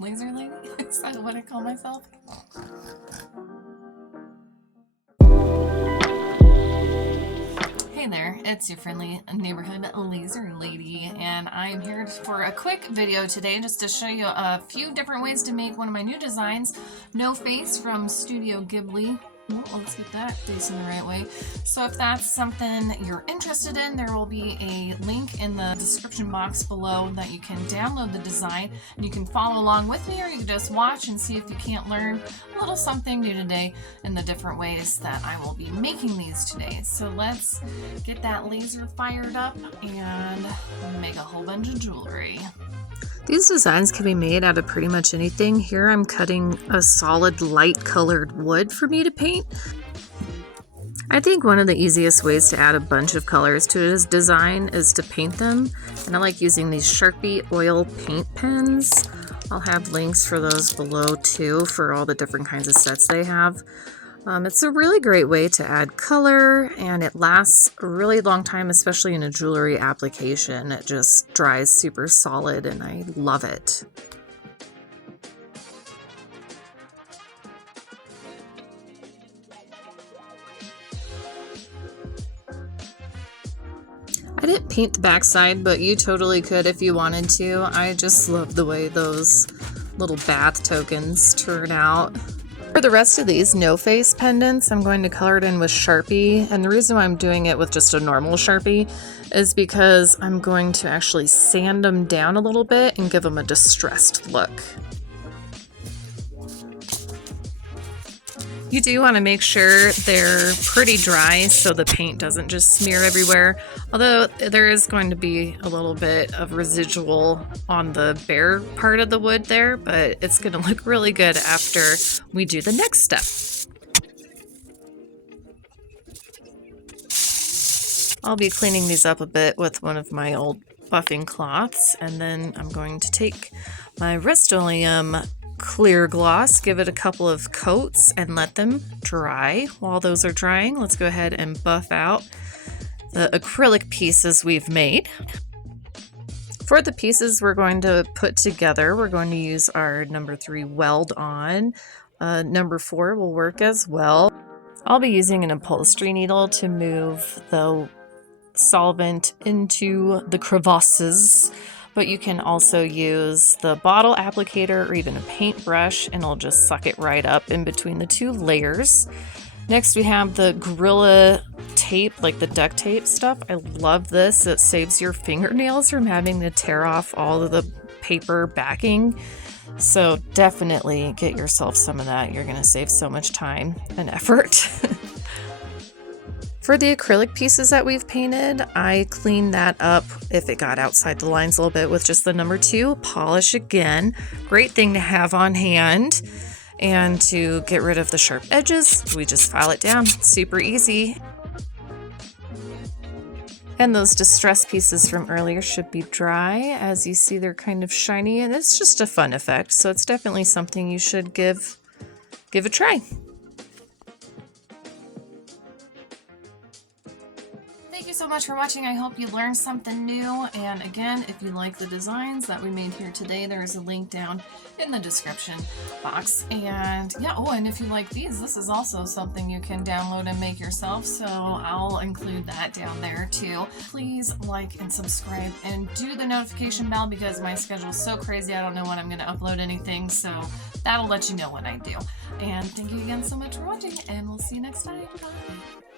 Laser lady? Is that what I call myself? Hey there, it's your friendly neighborhood laser lady, and I'm here for a quick video today just to show you a few different ways to make one of my new designs, No Face from Studio Ghibli. Well, let's get that facing the right way. So if that's something you're interested in, there will be a link in the description box below that you can download the design and you can follow along with me, or you can just watch and see if you can't learn a little something new today in the different ways that I will be making these today. So let's get that laser fired up and make a whole bunch of jewelry. These designs can be made out of pretty much anything. Here I'm cutting a solid light colored wood for me to paint. I think one of the easiest ways to add a bunch of colors to this design is to paint them. And I like using these Sharpie oil paint pens. I'll have links for those below too for all the different kinds of sets they have. It's a really great way to add color, and it lasts a really long time, especially in a jewelry application. It just dries super solid and I love it. I didn't paint the backside, but you totally could if you wanted to. I just love the way those little bath tokens turn out. For the rest of these No Face pendants, I'm going to color it in with Sharpie, and the reason why I'm doing it with just a normal Sharpie is because I'm going to actually sand them down a little bit and give them a distressed look. You do want to make sure they're pretty dry so the paint doesn't just smear everywhere, although there is going to be a little bit of residual on the bare part of the wood there, but it's going to look really good after we do the next step. I'll be cleaning these up a bit with one of my old buffing cloths, and then I'm going to take my Rust-Oleum clear gloss, give it a couple of coats and let them dry. While those are drying, let's go ahead and buff out the acrylic pieces we've made. For the pieces we're going to put together, we're going to use our number 3 weld on. Number 4 will work as well. I'll be using an upholstery needle to move the solvent into the crevasses, but you can also use the bottle applicator or even a paintbrush, and it'll just suck it right up in between the 2 layers. Next we have the Gorilla tape, like the duct tape stuff. I love this. It saves your fingernails from having to tear off all of the paper backing. So definitely get yourself some of that. You're going to save so much time and effort. For the acrylic pieces that we've painted, I cleaned that up if it got outside the lines a little bit with just the number 2 polish again. Great thing to have on hand. And to get rid of the sharp edges, we just file it down. Super easy. And those distress pieces from earlier should be dry. As you see, they're kind of shiny, and it's just a fun effect. So it's definitely something you should give a try. Thank you so much for watching. I hope you learned something new. And again, if you like the designs that we made here today, there is a link down in the description box. And yeah, oh, and if you like these, this is also something you can download and make yourself. So I'll include that down there too. Please like and subscribe and do the notification bell, because my schedule is so crazy. I don't know when I'm going to upload anything. So that'll let you know when I do. And thank you again so much for watching, and we'll see you next time. Bye.